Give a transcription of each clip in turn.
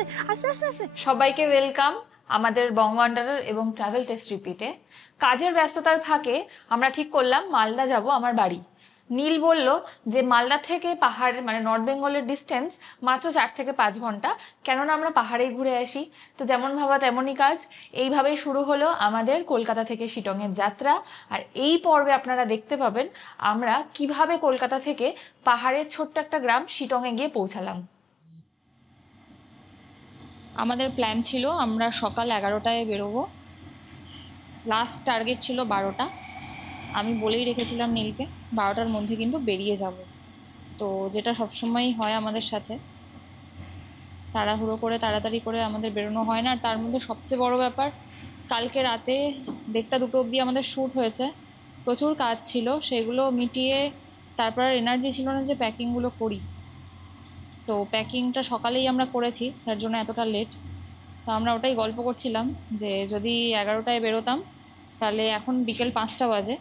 আস্তে আস্তে আস্তে আস্তে। সবাইকে ওয়েলকাম আমাদের বং ওয়ান্ডারার এবং ট্রাভেল টেস্ট রিপিটে। কাজের ব্যস্ততার ফাঁকে আমরা ঠিক করলাম মালদা যাব আমার বাড়ি। নীল বলল যে মালদা থেকে পাহাড়ের মানে নর্থ বেঙ্গলের ডিস্টেন্স মাত্র 4 থেকে 5 ঘন্টা, কেননা আমরা পাহাড়েই ঘুরে আসি। তো যেমন ভাবা তেমনই কাজ। এইভাবেই শুরু হলো আমাদের কলকাতা থেকে শিটংয়ের যাত্রা। আর এই পর্বে আপনারা দেখতে পাবেন আমরা কিভাবে কলকাতা থেকে পাহাড়ের ছোট্ট একটা গ্রাম শিটংয়ে গিয়ে পৌঁছালাম। আমাদের প্ল্যান ছিল আমরা সকাল 11টায় বেরোবো, লাস্ট টার্গেট ছিল 12টা। আমি বলেই রেখেছিলাম নীলকে 12টার মধ্যে কিন্তু বেরিয়ে যাব। তো যেটা সবসময়ই হয় আমাদের সাথে, তাড়াহুড়ো করে তাড়াতাড়ি করে আমাদের বেরোনো হয় না। আর তার মধ্যে সবচেয়ে বড় ব্যাপার, কালকে রাতে 1টা 2টো অবধি আমাদের শ্যুট হয়েছে, প্রচুর কাজ ছিল, সেগুলো মিটিয়ে তারপর আর এনার্জি ছিল না যে প্যাকিংগুলো করি। তো প্যাকিংটা সকালেই আমরা করেছি, তার জন্য এতটা লেট। তো আমরা ওটাই গল্প করছিলাম যে যদি 11টায় বেরোতাম তাহলে এখন বিকেল 5টা বাজে,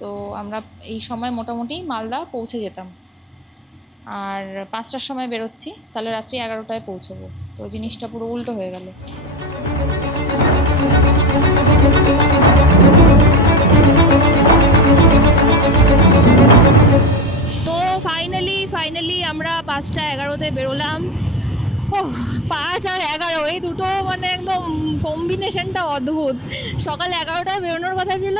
তো আমরা এই সময় মোটামুটি মালদা পৌঁছে যেতাম। আর 5টার সময় বেরোচ্ছি, তাহলে রাত্রি 11টায় পৌঁছবো। তো জিনিসটা পুরো উল্টো হয়ে গেল। তো ফাইনালি আমরা 5টা 11তে বেরোলাম। ও 5 আর 11 এই দুটো মানে একদম কম্বিনেশনটা অদ্ভুত। সকাল 11টায় বেরোনোর কথা ছিল,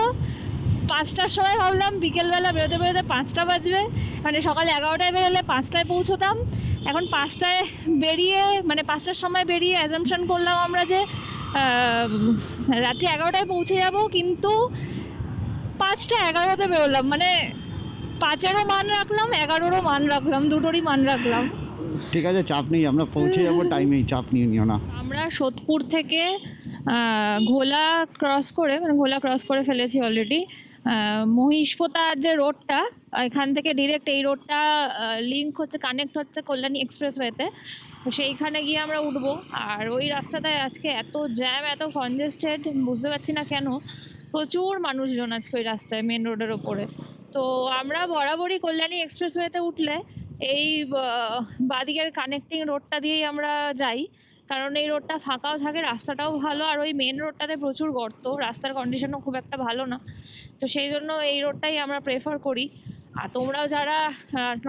5টার সময় ভাবলাম বিকেলবেলা বেরোতে বেরোতে 5টা বাজবে, মানে সকাল 11টায় বেরোলে 5টায় পৌঁছতাম। এখন 5টায় বেরিয়ে মানে 5টার সময় বেরিয়ে অ্যাজাম্পশন করলাম আমরা যে রাত্রি 11টায় পৌঁছে যাব, কিন্তু 5টা 11তে বেরোলাম। মানে 5-এরও মান রাখলাম, 11-রও মান রাখলাম, দুটোরই মান রাখলাম। ঠিক আছে, চাপ নেই, আমরা পৌঁছে যাবো টাইমেই, চাপ নিও না। আমরা সোদপুর থেকে ঘোলা ক্রস করে ফেলেছি অলরেডি। মহিষপোতার যে রোডটা, এখান থেকে ডিরেক্ট এই রোডটা লিঙ্ক হচ্ছে, কানেক্ট হচ্ছে কল্যাণী এক্সপ্রেসওয়েতে। তো সেইখানে গিয়ে আমরা উঠবো। আর ওই রাস্তাটায় আজকে এত জ্যাম, এত কনজেস্টেড, বুঝতে পারছি না কেন। প্রচুর মানুষজন আজকে ওই রাস্তায়, মেন রোডের ওপরে। তো আমরা বরাবরই কল্যাণী এক্সপ্রেসওয়েতে উঠলে এই বাদিকের কানেক্টিং রোডটা দিয়েই আমরা যাই, কারণ এই রোডটা ফাঁকাও থাকে, রাস্তাটাও ভালো। আর ওই মেন রোডটাতে প্রচুর গর্ত, রাস্তার কন্ডিশনও খুব একটা ভালো না। তো সেই জন্য এই রোডটাই আমরা প্রেফার করি। আর তোমরাও যারা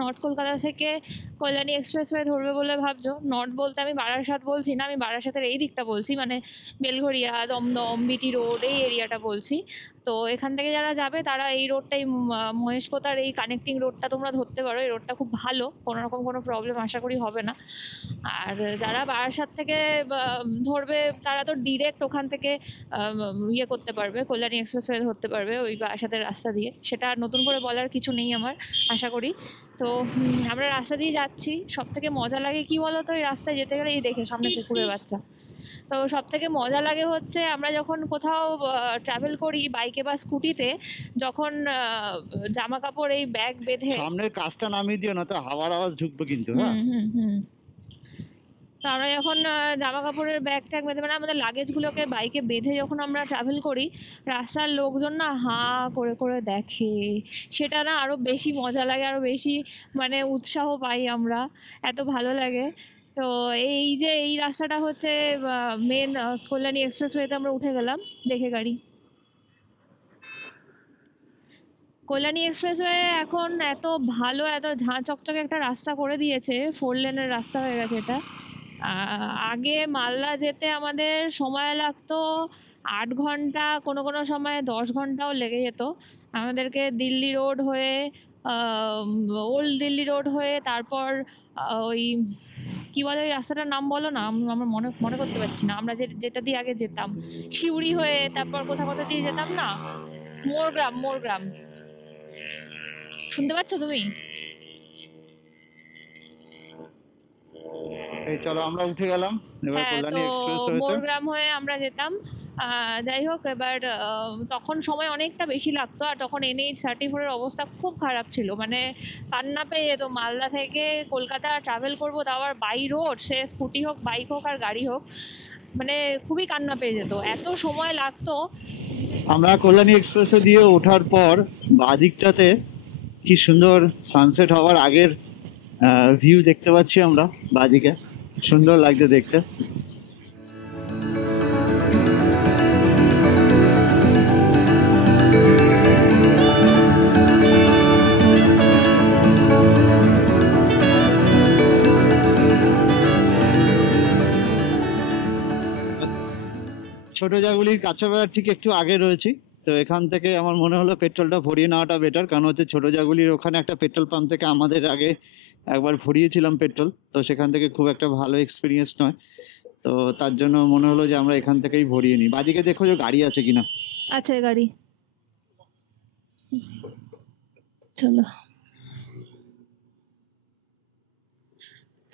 নর্থ কলকাতা থেকে কল্যাণী এক্সপ্রেসওয়ে ধরবে বলে ভাবছো, নর্থ বলতে আমি বারাসাত বলছি না, আমি বারাসাতের এই দিকটা বলছি, মানে বেলঘরিয়া, দমদম, বিটি রোড, এই এরিয়াটা বলছি। তো এখান থেকে যারা যাবে তারা এই রোডটাই, মহেশপোতার এই কানেক্টিং রোডটা তোমরা ধরতে পারো। এই রোডটা খুব ভালো, কোনোরকম কোনো প্রবলেম আশা করি হবে না। আর যারা বারাসাত থেকে ধরবে তারা তো ডিরেক্ট ওখান থেকে ইয়ে করতে পারবে, কল্যাণী এক্সপ্রেসওয়ে ধরতে পারবে ওই বারাসাতের রাস্তা দিয়ে। সেটা নতুন করে বলার কিছু নেই আমার, আশা করি। তো আমরা রাস্তা দিয়ে যাচ্ছি। সব থেকে মজা লাগে কি বলো তো, এই রাস্তায় যেতে গেলে এই দেখে সামনে কুকুরের বাচ্চা। তো সব থেকে মজা লাগে হচ্ছে আমরা যখন কোথাও ট্রাভেল করি বাইকে বা স্কুটিতে, যখন জামা কাপড় এই ব্যাগ বেঁধে, সামনের কাজটা নামিয়ে দিও না তো হাওয়ার আওয়াজ ঢুকবে কিন্তু। হ্যাঁ, তো আমরা যখন জামা কাপড়ের ব্যাগ ট্যাগ বেঁধে, মানে আমাদের লাগেজগুলোকে বাইকে বেঁধে যখন আমরা ট্রাভেল করি, রাস্তার লোকজন না হাঁ করে করে দেখে, সেটা না আরও বেশি মজা লাগে, আরও বেশি মানে উৎসাহ পাই আমরা, এত ভালো লাগে। তো এই যে এই রাস্তাটা হচ্ছে মেন কল্যাণী এক্সপ্রেসওয়েতে আমরা উঠে গেলাম দেখে গাড়ি। কল্যাণী এক্সপ্রেসওয়ে এখন এত ভালো, এত ঝাঁ চকচকে একটা রাস্তা করে দিয়েছে, 4 লেনের রাস্তা হয়ে গেছে এটা। আগে মালদা যেতে আমাদের সময় লাগতো 8 ঘন্টা, কোনো কোনো সময় 10 ঘন্টাও লেগে যেত। আমাদেরকে দিল্লি রোড হয়ে, ওল্ড দিল্লি রোড হয়ে, তারপর ওই কী বলে ওই রাস্তাটার নাম বলো না, আমার মনে করতে পারছি না। আমরা যেটা দিয়ে আগে যেতাম, সিউড়ি হয়ে, তারপর কোথা দিয়ে যেতাম না, মোরগ্রাম। শুনতে পাচ্ছ তুমি? এই চলো আমরা উঠে গেলাম এবার কল্যাণী এক্সপ্রেসওয়েতে। মোরগ্রাম হয়ে আমরা যেতাম। যাই হোক, এবার তখন সময় অনেকটা বেশি লাগতো। আর তখন NH-34-এর অবস্থা খুব খারাপ ছিল, মানে কান্না পেয়ে যেত। মালদা থেকে কলকাতা ট্রাভেল করবো, তাও আবার বাই রোড, সে স্কুটি হোক, বাইক হোক আর গাড়ি হোক, মানে খুবই কান্না পেয়ে যেত, এত সময় লাগতো। আমরা কল্যাণী এক্সপ্রেসে দিয়ে ওঠার পর বাদিকটাতে কি সুন্দর সানসেট হওয়ার আগের ভিউ দেখতে পাচ্ছি আমরা বাদিকে। সুন্দর লাগছে দেখতে। ছোট জাগুলির কাঁচাপাড়ার ঠিক একটু আগে রয়েছি, তো এখান থেকে আমার মনে হলো পেট্রোলটা ভরিয়ে নেওয়াটা বেটার, কারণ হচ্ছে ছোট জাগুলির ওখানে একটা পেট্রোল পাম্প থেকে আমাদের আগে একবার ভরিয়েছিলাম পেট্রোল, তো সেখান থেকে খুব একটা ভালো এক্সপিরিয়েন্স নয়, তো তার জন্য মনে হলো যে আমরা এখান থেকেই ভরিয়ে নিই। বাদিকে দেখো যে গাড়ি আছে কিনা। আছে গাড়ি, চলো।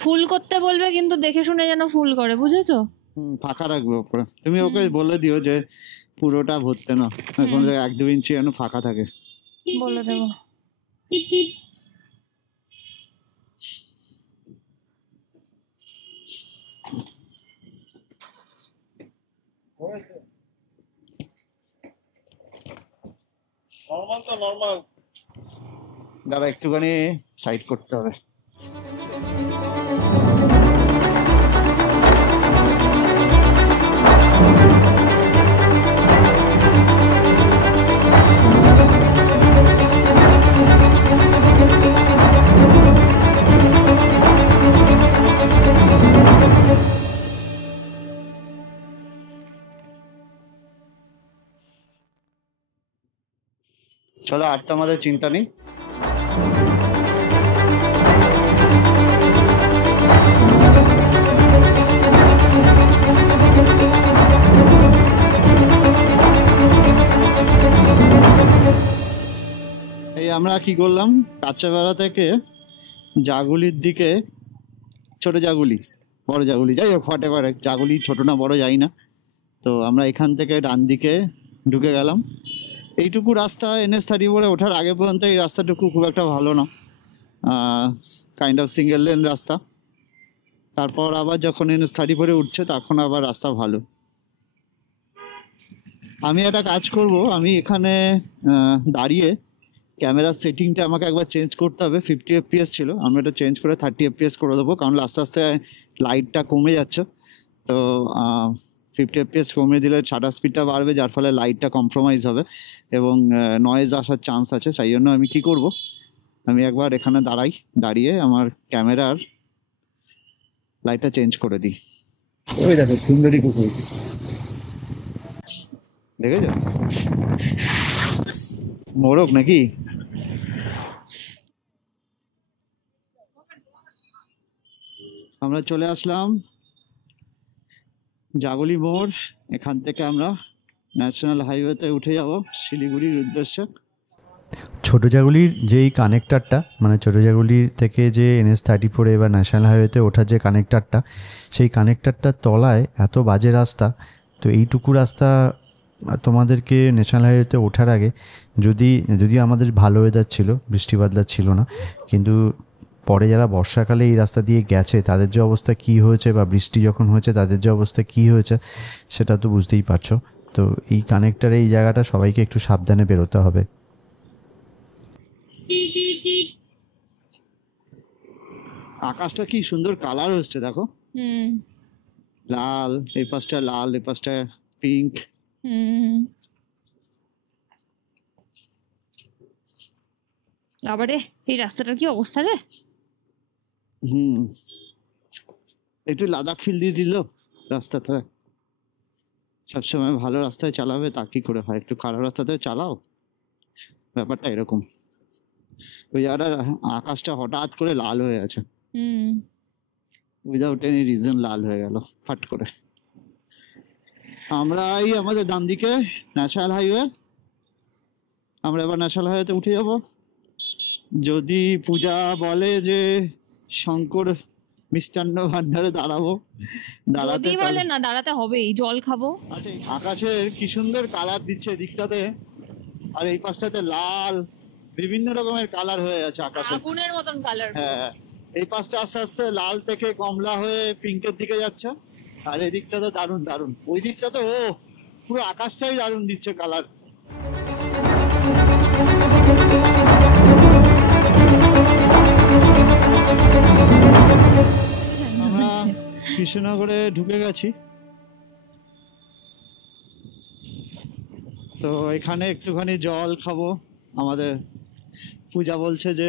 ফুল করতে বলবে কিন্তু দেখে শুনে যেন ফুল করে, বুঝেছো? ফাঁকা রাখবে ওপরে, তুমি ওকে বলে দিও যে পুরোটা ভরতে না, এখন 1-2 ইঞ্চি যেন ফাঁকা থাকে। বলে দেবো। দাঁড়া একটুখানি সাইড করতে হবে। চলো, আর তো আমাদের চিন্তা নেই। এই আমরা কি করলাম, কাঁচাপাড়া থেকে জাগুলির দিকে, ছোট জাগুলি বড় জাগুলি যাই হোক, হোয়াটএভার, জাগুলি ছোট না বড় যাই না, তো আমরা এখান থেকে ডান দিকে ঢুকে গেলাম। এইটুকু রাস্তা NH34 ওঠার আগে পর্যন্ত এই রাস্তাটুকু খুব একটা ভালো না, কাইন্ড অফ সিঙ্গেল লেন রাস্তা। তারপর আবার যখন NH34 উঠছে তখন আবার রাস্তা ভালো। আমি একটা কাজ করব, আমি এখানে দাঁড়িয়ে ক্যামেরার সেটিংটা আমাকে একবার চেঞ্জ করতে হবে। 50 FPS ছিল, আমি এটা চেঞ্জ করে 30 FPS করে দেবো, কারণ আস্তে আস্তে লাইটটা কমে যাচ্ছে, তো 50 FPS কমিয়ে দিলে শাটার স্পিডটা বাড়বে, যার ফলে লাইটটা কম্প্রোমাইজ হবে এবং নয়েজ আসার চান্স আছে। সেই জন্য আমি কি করব, আমি একবার এখানে দাঁড়াই, দাঁড়িয়ে আমার ক্যামেরার লাইটটা চেঞ্জ করে দিই। ওই দেখো সুন্দরী কুকুর, দেখেছো? মোরগ নাকি? আমরা চলে আসলাম জাগুলি মোড়। এখান থেকে আমরা ন্যাশনাল হাইওয়েতে উঠে যাব শিলিগুড়ির উদ্দেশ্যে। ছোটো জাগুলির যেই কানেক্টারটা, মানে ছোটো জাগুলির থেকে যে NH34 বা ন্যাশনাল হাইওয়েতে ওঠার যে কানেক্টারটা, সেই কানেক্টারটার তলায় এত বাজে রাস্তা। তো এইটুকু রাস্তা তোমাদেরকে ন্যাশনাল হাইওয়েতে ওঠার আগে, যদি আমাদের ভালো ওয়েদার ছিল, বৃষ্টি বাদলা ছিল না, কিন্তু পরে যারা বর্ষাকালে এই রাস্তা দিয়ে গেছে তাদের যে অবস্থা কী হয়েছে, বা বৃষ্টি যখন হয়েছে তাদের যে অবস্থা কী হয়েছে সেটা তো বুঝতেই পারছো। তো এই কানেক্টারে এই জায়গাটা সবাইকে একটু সাবধানে বেরোতে হবে। আকাশটা কি সুন্দর কালার হচ্ছে দেখো, লাল, এই পাশটা লাল, এই পাশটা পিঙ্ক। আবারে এই রাস্তাটার কি অবস্থা রে? একটু লাদাখ ফিল দিয়ে দিল রাস্তাটা। সবসময় ভালো রাস্তায় চালাবে তা কি করে হয়, একটু খারাপ রাস্তাতে চালাও, ব্যাপারটা এরকম। ওই জায়গাটা আকাশটা হঠাৎ করে লাল হয়ে আছে, উইদাউট এনি রিজন লাল হয়ে গেল ফাট করে। আমরা এই আমাদের ডান দিকে ন্যাশনাল হাইওয়ে, আমরা এবার ন্যাশনাল হাইওয়েতে উঠে যাব। যদি পূজা বলে যে শঙ্কর মিষ্টান্ন ভান্ডারে দাঁড়াবো, যদি বলে না দাঁড়াতে হবেই, জল খাবো। আচ্ছা, আকাশের কি সুন্দর কালার দিচ্ছে এদিকটাতে, আর এই পাশটাতে লাল, বিভিন্ন রকমের কালার হয়ে আছে আকাশে, আগুনের মতন কালার। হ্যাঁ, এই পাশটা আস্তে আস্তে লাল থেকে কমলা হয়ে পিঙ্কের দিকে যাচ্ছে, আর এদিকটা তো দারুণ দারুণ, ওই দিকটা তো পুরো আকাশটাই দারুণ দিচ্ছে কালার। আমরা কৃষ্ণনগরে ঢুকে গেছি। তো এখানে একটুখানি জল খাবো। আমাদের পূজা বলছে যে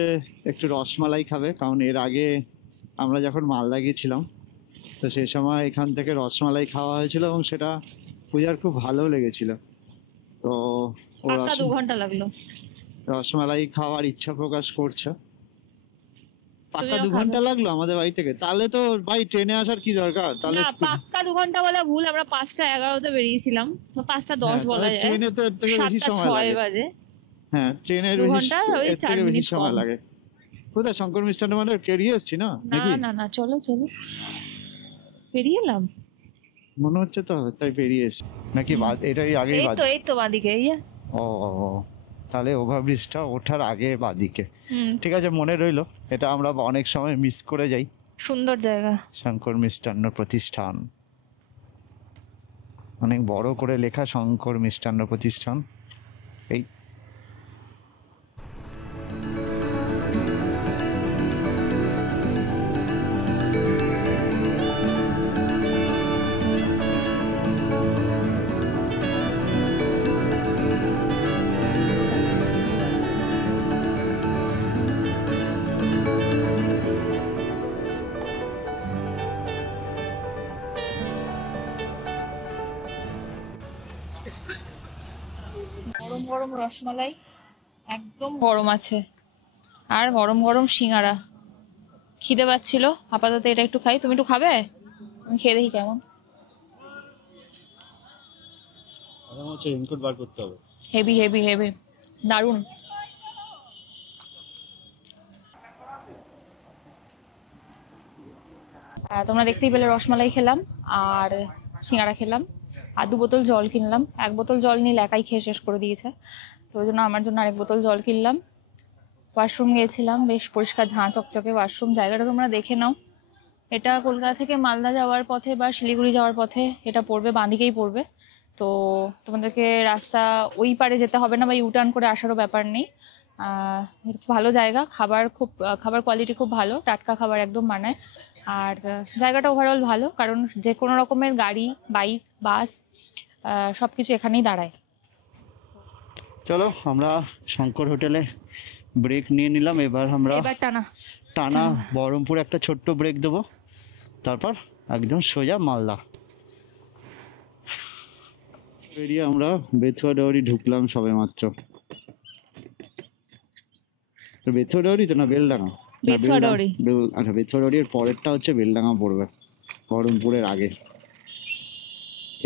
একটু রসমালাই খাবে, কারণ এর আগে আমরা যখন মালদা গিয়েছিলাম তো সেই সময় এখান থেকে রসমালাই খাওয়া হয়েছিল এবং সেটা পূজার খুব ভালো লেগেছিল। তো ও পাক্কা 2 ঘন্টা লাগলো। রসমালাই খাওয়ার ইচ্ছা প্রকাশ করছে। পাক্কা তুমিও 2 ঘন্টা লাগলো আমাদের বাড়ি থেকে? তাহলে তো ভাই ট্রেনে আসার কি দরকার? তাহলে না, পাক্কা 2 ঘন্টা বলা ভুল, আমরা 5টা 11তে বেরিয়েছিলাম, 5টা 10 বলা যায়। ট্রেনে তো এর থেকে বেশি সময় 7টা 6 লাগে। বাজে। হ্যাঁ, ট্রেনের 2 বেশি, ঘন্টা ওই এর 4 থেকে বেশি মিনিট সময় কম। লাগে। কোথায় শঙ্কর মিষ্টান্ন ভান্ডার কেরিয়ে এসছি না না নাকি? না না, চলো চলো, বেরিয়ে এলাম। মনে হচ্ছে তো তাই বেরিয়ে এসছি নাকি? এটাই আগেই এই বাদ। তো, এই তো বাদিকে, এই যে। ও তাহলে ওভারব্রিজটা ওঠার আগে বাদিকে। হুম, ঠিক আছে, মনে রইলো। এটা আমরা অনেক সময় মিস করে যাই। সুন্দর জায়গা। শঙ্কর মিষ্টান্ন প্রতিষ্ঠান, অনেক বড় করে লেখা শঙ্কর মিষ্টান্ন প্রতিষ্ঠান। এই গরম গরম রসমালাই, একদম গরম আছে, আর গরম গরম সিঙ্গারা। খিদে পাচ্ছিল, আপাতত এটা একটু খাই। তুমি একটু খাবে? আমি খেয়ে দেখি কেমন। রেনকোট বার করতে হবে। হেভি হেভি হেভি, দারুণ। আর তোমরা দেখতেই পেলে, রসমালাই খেলাম আর সিঙ্গারা খেলাম, আর 2 বোতল জল কিনলাম। 1 বোতল জল নিলে একাই খেয়ে শেষ করে দিয়েছে, তো ওই জন্য আমার জন্য আরেক বোতল জল কিনলাম। ওয়াশরুম গিয়েছিলাম, বেশ পরিষ্কার ঝাঁ চকচকে ওয়াশরুম। জায়গাটা তোমরা দেখে নাও। এটা কলকাতা থেকে মালদা যাওয়ার পথে বা শিলিগুড়ি যাওয়ার পথে এটা পড়বে, বাঁদিকেই পড়বে। তো তোমাদেরকে রাস্তা ওই পারে যেতে হবে না বা ইউটার্ন করে আসারও ব্যাপার নেই। খুব ভালো জায়গা, খাবার কোয়ালিটি খুব ভালো, টাটকা খাবার একদম বানায়। আর জায়গাটা ওভারঅল ভালো, কারণ যে কোনো রকমের গাড়ি, বাইক, বাস সব কিছু এখানেই দাঁড়ায়। চলো আমরা শঙ্কর হোটেলে ব্রেক নিয়ে নিলাম। এবার আমরা এবার টানা টানা বহরমপুর একটা ছোট্ট ব্রেক দেবো, তারপর একদম সোজা মালদা বেরিয়ে আমরা বেথুয়া ডাওরি ঢুকলাম সবে মাত্র। বেথুয়া ডাওরি তো না বেলডাঙা? বেথুয়া ডাওরি। আচ্ছা, বেথুয়া ডাওরির পরেরটা হচ্ছে বেলডাঙা পড়বে, বহরমপুরের আগে।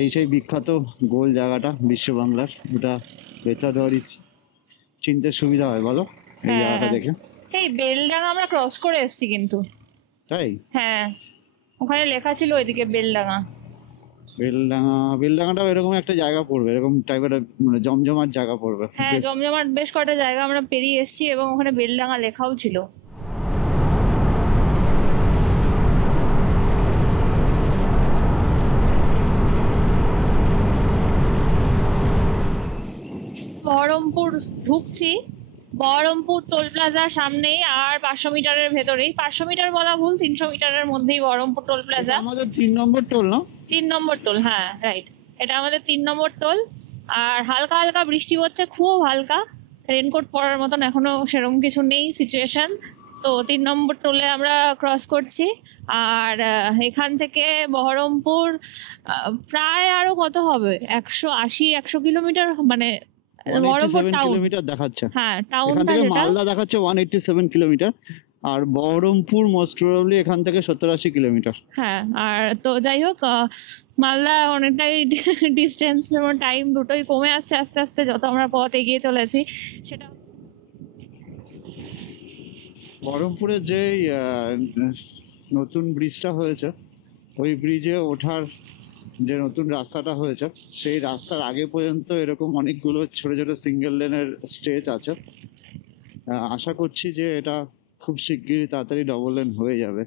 এই সেই বিখ্যাত গোল জায়গাটা বিশ্ব বাংলার, ওটা বেথুয়া ডাওরি। চিনতে সুবিধা হয় বলো এই হ্যাঁ, জায়গাটা হ্যাঁ। দেখে? এই বেলডাঙা আমরা ক্রস করে এসেছি কিন্তু। তাই? হ্যাঁ, ওখানে লেখা ছিল ওইদিকে বেলডাঙা। বেলডাঙাটাও এরকম একটা জায়গা পড়বে, এরকম টাইপের মানে জমজমাট জায়গা পড়বে। হ্যাঁ, জমজমাট বেশ কয়টা জায়গা আমরা পেরিয়ে এসেছি এবং ওখানে বেলডাঙা লেখাও ছিল। বহরমপুর ঢুকছি, বহরমপুর টোল প্লাজার সামনেই, আর 500 মিটারের ভেতরেই। 500 মিটার বলা ভুল, 300 মিটারের মধ্যেই বহরমপুর টোল প্লাজা। এটা আমাদের 3 নম্বর টোল না? 3 নম্বর টোল, হ্যাঁ রাইট, এটা আমাদের 3 নম্বর টোল। আর হালকা হালকা বৃষ্টি হচ্ছে, খুব হালকা। রেনকোট পরার মতন এখনো সেরকম কিছু নেই সিচুয়েশন। তো 3 নম্বর টোলে আমরা ক্রস করছি। আর এখান থেকে বহরমপুর প্রায় আরো কত হবে, 180-100 কিলোমিটার, মানে বহরমপুর 187 টাউন। কিলোমিটার দেখাচ্ছে। হ্যাঁ, এখান টাউনটা থেকে যেটা। মালদা দেখাচ্ছে 187 কিলোমিটার, আর বহরমপুর মোস্ট প্রবাবলি এখান থেকে 70-80 কিলোমিটার। হ্যাঁ, আর তো যাই হোক, মালদা অনেকটাই ডিস্টেন্স এবং টাইম দুটোই কমে আসছে আস্তে আস্তে যত আমরা পথ এগিয়ে চলেছি। সেটা বহরমপুরে যে নতুন ব্রিজটা হয়েছে, ওই ব্রিজে ওঠার যে নতুন রাস্তাটা হয়েছে, সেই রাস্তার আগে পর্যন্ত এরকম অনেকগুলো ছোট ছোট সিঙ্গেল লেনের স্ট্রেচ আছে। আশা করছি যে এটা খুব শিগগিরই তাড়াতাড়ি ডবল লেন হয়ে যাবে।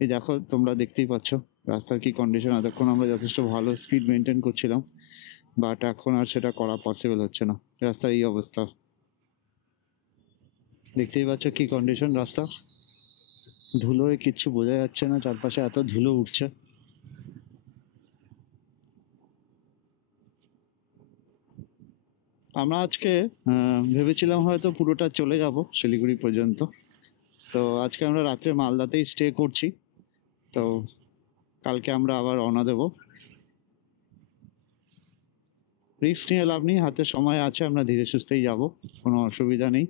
এই দেখো, তোমরা দেখতেই পাচ্ছ রাস্তার কি কন্ডিশন। এতক্ষণ আমরা যথেষ্ট ভালো স্পিড মেনটেন করছিলাম, বাট এখন আর সেটা করা পসিবল হচ্ছে না। রাস্তার এই অবস্থা দেখতেই পাচ্ছ, কি কন্ডিশন রাস্তা। ধুলোয় কিচ্ছু বোঝা যাচ্ছে না, চারপাশে এত ধুলো উঠছে। আমরা আজকে ভেবেছিলাম হয়তো পুরোটা চলে যাব শিলিগুড়ি পর্যন্ত, তো আজকে আমরা রাত্রে মালদাতেই স্টে করছি। তো কালকে আমরা আবার রওনা দেব। রিস্ক নিয়ে লাভ নেই, হাতে সময় আছে, আমরা ধীরে সুস্থেই যাব, কোনো অসুবিধা নেই।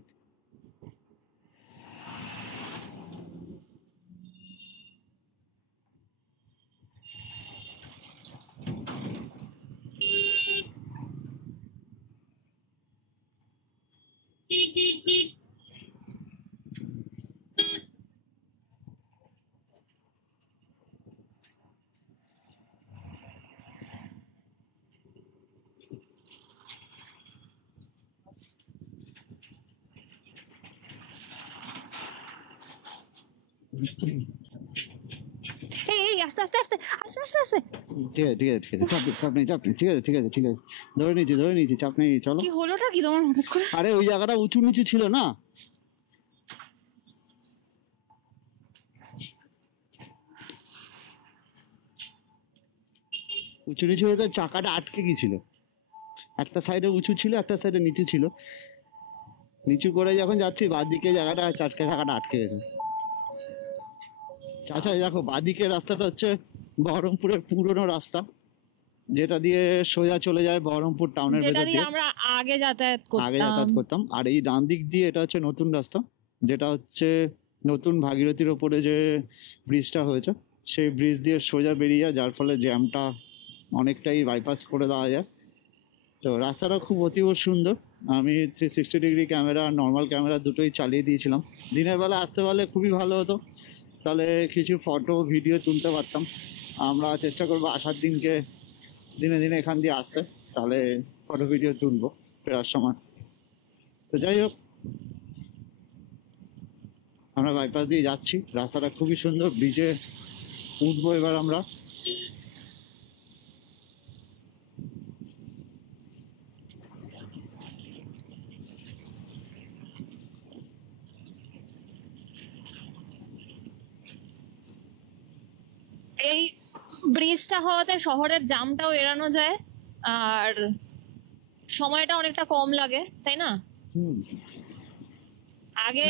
এই আস্তে আস্তে আস্তে আস্তে আস্তে আস্তে। ঠিক আছে ঠিক আছে ঠিক আছে, চাপ নেই চাপ নেই, ঠিক আছে ঠিক আছে ঠিক আছে, ধরে নিয়েছি, চাপ নেই, চলো। কি হলোটা কি তোমার হঠাৎ করে? আরে ওই জায়গাটা উঁচু নিচু ছিল না, উঁচু নিচু হয়ে তো চাকাটা আটকে গিয়েছিল, একটা সাইডে উঁচু ছিল একটা সাইডে নিচু ছিল, নিচু করে যখন যাচ্ছি বাঁদিকে জায়গাটা চাকাটা আটকে গেছে। আচ্ছা দেখো, বাঁদিকের রাস্তাটা হচ্ছে বহরমপুরের পুরনো রাস্তা, যেটা দিয়ে সোজা চলে যায় বহরমপুর টাউনের যেটা ভেতর দিয়ে দিয়ে, আমরা আগে যাতায়াত আগে যাতায়াত করতাম। করতাম। আর এই ডান দিক দিয়ে এটা হচ্ছে নতুন রাস্তা, যেটা হচ্ছে নতুন ভাগীরথীর ওপরে যে ব্রিজটা হয়েছে সেই ব্রিজ দিয়ে সোজা বেরিয়ে যায়, যার ফলে জ্যামটা অনেকটাই বাইপাস করে দেওয়া যায়। তো রাস্তাটা খুব অতীব সুন্দর। আমি 360 ডিগ্রি ক্যামেরা আর নর্মাল ক্যামেরা দুটোই চালিয়ে দিয়েছিলাম। দিনের বেলা আসতে পারলে খুবই ভালো হতো, তাহলে কিছু ফটো ভিডিও তুলতে পারতাম। আমরা চেষ্টা করবো আসার দিনকে দিনে দিনে এখান দিয়ে আসতে, তাহলে ফটো ভিডিও তুলবো ফেরার সময়। তো যাই হোক, আমরা বাইপাস দিয়ে যাচ্ছি, রাস্তাটা খুবই সুন্দর, ব্রিজে উঠবো এবার আমরা। এই ব্রিজটা হওয়াতে শহরের জামটাও এড়ানো যায়, আর সময়টা অনেকটা কম লাগে, তাই না? হুম, আগে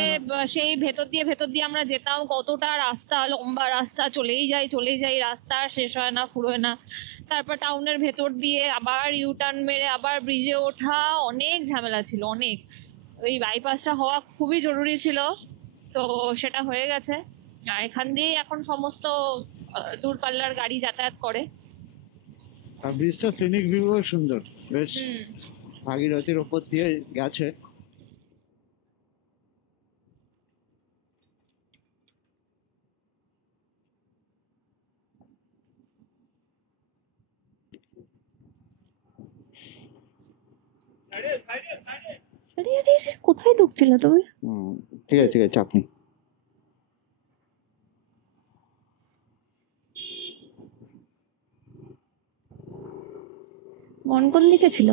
সেই ভেতর দিয়ে আমরা যেতাম, কতটা রাস্তা, লম্বা রাস্তা, চলেই যাই, রাস্তা আর শেষ হয় না, ফুরোয় না। তারপর টাউনের ভেতর দিয়ে আবার ইউটার্ন মেরে আবার ব্রিজে ওঠা, অনেক ঝামেলা ছিল, অনেক। ওই বাইপাসটা হওয়া খুবই জরুরি ছিল, তো সেটা হয়ে গেছে। আর এখান দিয়েই এখন সমস্ত দূরপাল্লার গাড়ি যাতায়াত করে। আর ব্রিজটা সিনিক ভিউও সুন্দর, বেশ হুম। ভাগীরথীর ওপর দিয়ে গেছে। আরে আরে আরে, কোথায় ঢুকছিলে তুমি? ঠিক আছে ঠিক আছে, চাপ নেই। মন কোন দিকে ছিল?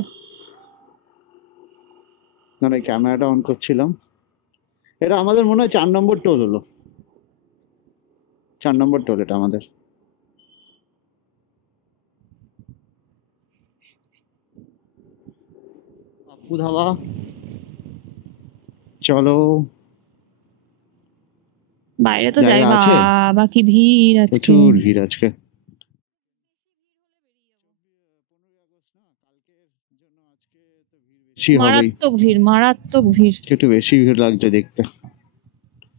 না না, ক্যামেরাটা অন করছিলাম। এটা আমাদের মনে হয় 4 নম্বর টোল হলো, 4 নম্বর টোল এটা আমাদের। আপু ধাবা, চলো। বাইরে তো জায়গা যাই, আছে? বাবা কি ভিড় আজকে। প্রচুর ভিড় আজকে। বেশি হবেই, মারাত্মক ভিড়। একটু বেশি ভিড় লাগছে দেখতে।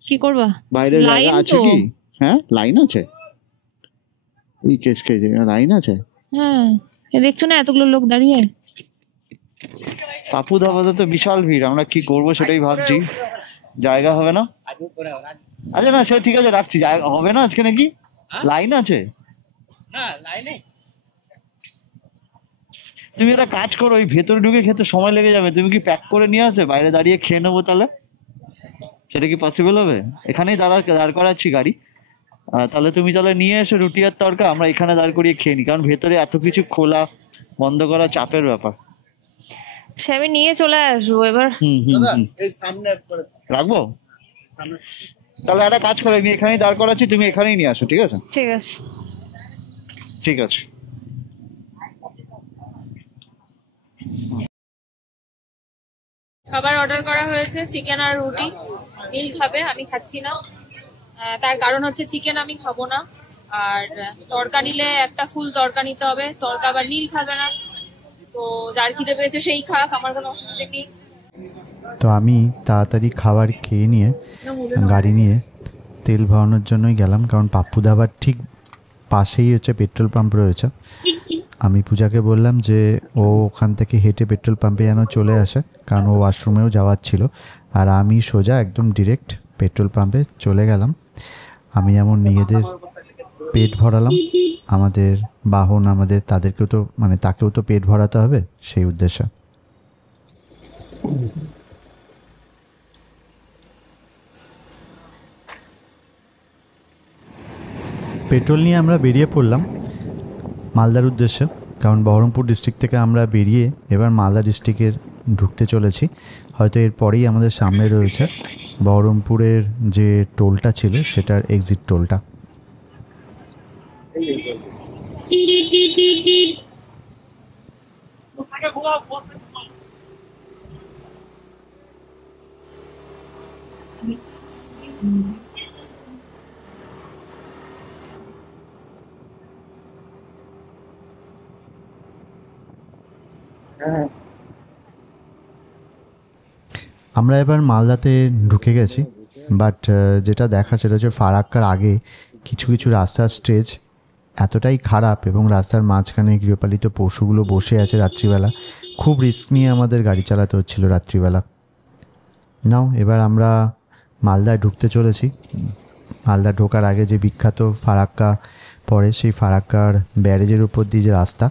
কি করবা? বাইরে জায়গা লাইন আছে তো। কি? হ্যাঁ লাইন আছে, এই কেস কেজে লাইন আছে। হ্যাঁ, দেখছো না এতগুলো লোক দাঁড়িয়ে। পাপু ধাবাতে তো বিশাল ভিড়, আমরা কি করব সেটাই ভাবছি। জায়গা হবে না? আচ্ছা না, সে ঠিক আছে, রাখছি। জায়গা হবে না আজকে নাকি? লাইন আছে? তুমি একটা কাজ করো, ওই ভেতরে ঢুকে খেতে সময় লেগে যাবে, তুমি কি প্যাক করে নিয়ে আসবে? বাইরে দাঁড়িয়ে খেয়ে নেবো তাহলে, সেটা কি পসিবল হবে? এখানেই দাঁড় করাচ্ছি গাড়ি, তাহলে তুমি তাহলে নিয়ে এসো রুটি আর তড়কা, আমরা এখানে দাঁড় করিয়ে খেয়ে নিই, কারণ ভেতরে এত কিছু খোলা বন্ধ করা চাপের ব্যাপার। সে আমি নিয়ে চলে আসবো এবার। হুম, রাখবো। তাহলে একটা কাজ করো, আমি এখানেই দাঁড় করাচ্ছি, তুমি এখানেই নিয়ে আসো, ঠিক আছে? ঠিক আছে। ঠিক আছে। খাবার অর্ডার করা হয়েছে, চিকেন আর রুটি। নীল খাবে, আমি খাচ্ছি না। তার কারণ হচ্ছে চিকেন আমি খাবো না, আর তড়কা নিলে একটা ফুল তড়কা নিতে হবে, তড়কা আবার নীল খাবে না। তো যার খিদে পেয়েছে সেই খাক, আমার কোনো অসুবিধা নেই। তো আমি তাড়াতাড়ি খাবার খেয়ে নিয়ে গাড়ি নিয়ে তেল ভরানোর জন্যই গেলাম, কারণ পাপ্পু ধাবার ঠিক পাশেই হচ্ছে পেট্রোল পাম্প রয়েছে। আমি পূজাকে বললাম যে ও ওখান থেকে হেঁটে পেট্রোল পাম্পে যেন চলে আসে, কারণ ও ওয়াশরুমেও যাওয়ার ছিল। আর আমি সোজা একদম ডিরেক্ট পেট্রোল পাম্পে চলে গেলাম। আমি যেমন নিজেদের পেট ভরালাম, আমাদের বাহন আমাদের তাদেরকেও তো মানে তাকেও তো পেট ভরাতে হবে, সেই উদ্দেশ্যে। পেট্রোল নিয়ে আমরা বেরিয়ে পড়লাম মালদার উদ্দেশ্যে, কারণ বহরমপুর ডিস্ট্রিক্ট থেকে আমরা বেরিয়ে এবার মালদা ডিস্ট্রিক্টের ঢুকতে চলেছি। হয়তো এরপরেই আমাদের সামনে রয়েছে বহরমপুরের যে টোলটা ছিল সেটার এক্সিট টোলটা। আমরা এবার মালদাতে ঢুকে গেছি, বাট যেটা দেখা সেটা হচ্ছে ফারাক্কার আগে কিছু কিছু রাস্তার স্ট্রেচ এতটাই খারাপ এবং রাস্তার মাঝখানে গৃহপালিত পশুগুলো বসে আছে রাত্রিবেলা। খুব রিস্ক নিয়ে আমাদের গাড়ি চালাতে হচ্ছিলো রাত্রিবেলা। নাও এবার আমরা মালদায় ঢুকতে চলেছি। মালদা ঢোকার আগে যে বিখ্যাত ফারাক্কা পড়ে, সেই ফারাক্কার ব্যারেজের উপর দিয়ে যে রাস্তা,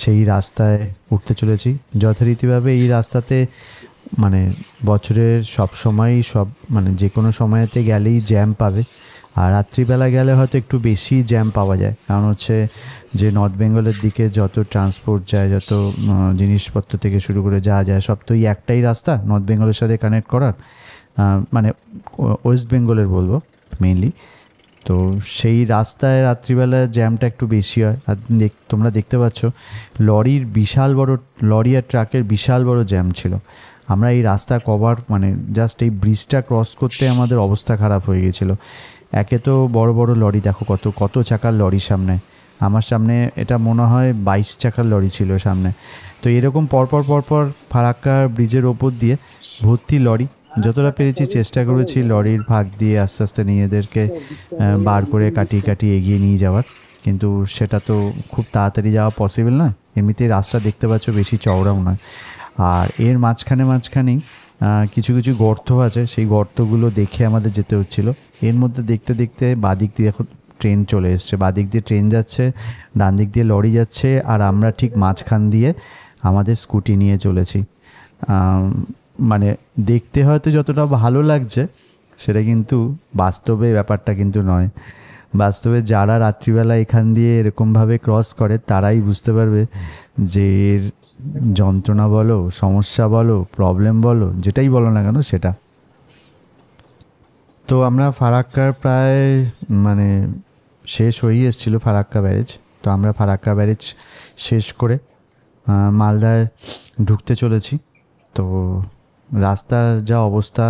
সেই রাস্তায় উঠতে চলেছি। যথারীতিভাবে এই রাস্তাতে মানে বছরের সব সময়ই মানে যে কোনো সময়তে গেলেই জ্যাম পাবে, আর রাত্রিবেলা গেলে হয়তো একটু বেশি জ্যাম পাওয়া যায়। কারণ হচ্ছে যে নর্থ বেঙ্গলের দিকে যত ট্রান্সপোর্ট যায়, যত জিনিসপত্র থেকে শুরু করে যা যায় সব তো এই একটাই রাস্তা নর্থ বেঙ্গলের সাথে কানেক্ট করার, মানে ওয়েস্ট বেঙ্গলের বলবো মেইনলি। তো সেই রাস্তায় রাত্রিবেলা জ্যামটা একটু বেশি হয়। আর তোমরা দেখতে পাচ্ছ লরির বিশাল বড়, লরি আর ট্রাকের বিশাল বড় জ্যাম ছিল। আমরা এই রাস্তা কভার মানে জাস্ট এই ব্রিজটা ক্রস করতে আমাদের অবস্থা খারাপ হয়ে গেছিলো। একে তো বড় বড় লরি, দেখো কত কত চাকার লরি সামনে, আমার সামনে এটা মনে হয় 22 চাকার লরি ছিল সামনে। তো এরকম পরপর পরপর ফারাক্কা ব্রিজের ওপর দিয়ে ভর্তি লরি। যতটা পেরেছি চেষ্টা করেছি লরির ভাগ দিয়ে আস্তে আস্তে নিজেদেরকে বার করে কাটিয়ে কাটিয়ে এগিয়ে নিয়ে যাওয়ার, কিন্তু সেটা তো খুব তাড়াতাড়ি যাওয়া পসিবল নয়। এমনিতেই রাস্তা দেখতে পাচ্ছ বেশি চওড়াও নয়, আর এর মাঝখানেই কিছু কিছু গর্ত আছে, সেই গর্তগুলো দেখে আমাদের যেতে হচ্ছিলো। এর মধ্যে দেখতে দেখতে বাদিক দিয়ে দেখো ট্রেন চলে এসছে, বাদিক দিয়ে ট্রেন যাচ্ছে, ডান দিক দিয়ে লরি যাচ্ছে, আর আমরা ঠিক মাঝখান দিয়ে আমাদের স্কুটি নিয়ে চলেছি। মানে দেখতে হয়তো যতটা ভালো লাগছে সেটা কিন্তু বাস্তবে ব্যাপারটা কিন্তু নয়। বাস্তবে যারা রাত্রিবেলা এখান দিয়ে এরকমভাবে ক্রস করে তারাই বুঝতে পারবে যে এর যন্ত্রণা বলো, সমস্যা বলো, প্রবলেম বলো, যেটাই বলো না কেন সেটা। তো আমরা ফারাক্কার প্রায় মানে শেষ হয়েই এসেছিলো ফারাক্কা ব্যারেজ। তো আমরা ফারাক্কা ব্যারেজ শেষ করে মালদায় ঢুকতে চলেছি। তো রাস্তার যা অবস্থা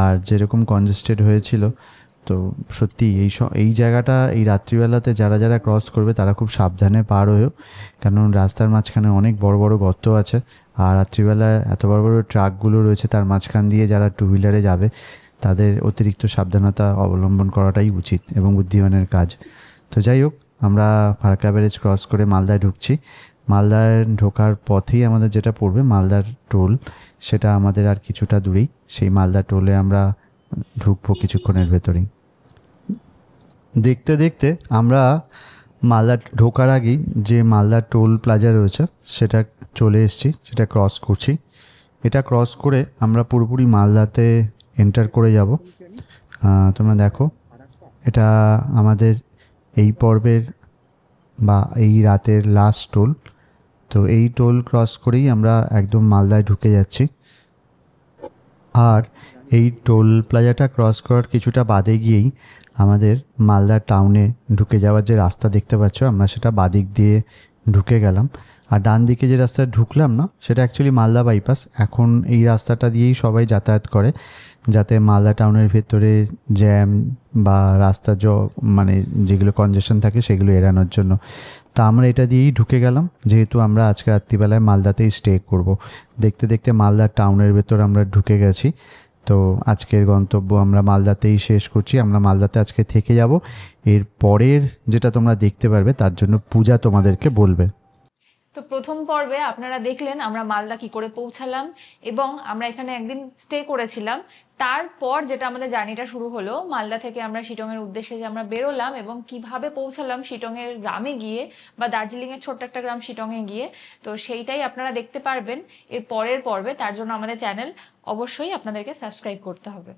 আর যেরকম কনজেস্টেড হয়েছিল, তো সত্যি এই জায়গাটা এই রাত্রিবেলাতে যারা যারা ক্রস করবে তারা খুব সাবধানে পার হয়েও, কারণ রাস্তার মাঝখানে অনেক বড় বড় গর্ত আছে, আর রাত্রিবেলায় এত বড় বড় ট্রাকগুলো রয়েছে, তার মাঝখান দিয়ে যারা টু হুইলারে যাবে তাদের অতিরিক্ত সাবধানতা অবলম্বন করাটাই উচিত এবং বুদ্ধিমানের কাজ। তো যাই হোক, আমরা ফারাক্কা ব্যারেজ ক্রস করে মালদায় ঢুকছি। মালদায় ঢোকার পথেই আমাদের যেটা পড়বে মালদার টোল, সেটা আমাদের আর কিছুটা দূরেই। সেই মালদা টোলে আমরা ঢুকবো কিছুক্ষণের ভেতরেই। দেখতে দেখতে আমরা মালদা ঢোকার আগেই যে মালদা টোল প্লাজা রয়েছে সেটা চলে এসেছি, সেটা ক্রস করছি। এটা ক্রস করে আমরা পুরোপুরি মালদাতে এন্টার করে যাব। তোমরা দেখো এটা আমাদের এই পর্বের বা এই রাতের লাস্ট টোল। তো এই টোল ক্রস করেই আমরা একদম মালদায় ঢুকে যাচ্ছি। আর এই টোল প্লাজাটা ক্রস করার কিছুটা বাদে গিয়েই আমাদের মালদা টাউনে ঢুকে যাওয়ার যে রাস্তা দেখতে পাচ্ছ, আমরা সেটা বাদিক দিয়ে ঢুকে গেলাম। আর ডান দিকে যে রাস্তায় ঢুকলাম না, সেটা অ্যাকচুয়ালি মালদা বাইপাস। এখন এই রাস্তাটা দিয়েই সবাই যাতায়াত করে, যাতে মালদা টাউনের ভেতরে জ্যাম বা রাস্তা মানে যেগুলো কনজেশন থাকে সেগুলো এড়ানোর জন্য। তা আমরা এটা দিয়েই ঢুকে গেলাম, যেহেতু আমরা আজকে রাত্রিবেলায় মালদাতেই স্টে করব। দেখতে দেখতে মালদা টাউনের ভেতর আমরা ঢুকে গেছি। তো আজকের গন্তব্য আমরা মালদাতেই শেষ করছি। আমরা মালদাতে আজকে থেকে যাব। এর পরের যেটা তোমরা দেখতে পারবে তার জন্য পূজা তোমাদেরকে বলবে। তো প্রথম পর্বে আপনারা দেখলেন আমরা মালদা কি করে পৌঁছালাম এবং আমরা এখানে একদিন স্টে করেছিলাম। তারপর যেটা আমাদের জার্নিটা শুরু হলো, মালদা থেকে আমরা শিটংয়ের উদ্দেশ্যে যে আমরা বেরোলাম এবং কিভাবে পৌঁছালাম শিটংয়ের গ্রামে গিয়ে বা দার্জিলিংয়ের ছোট্ট একটা গ্রাম শিটংয়ে গিয়ে, তো সেইটাই আপনারা দেখতে পারবেন এর পরের পর্বে। তার জন্য আমাদের চ্যানেল অবশ্যই আপনাদেরকে সাবস্ক্রাইব করতে হবে।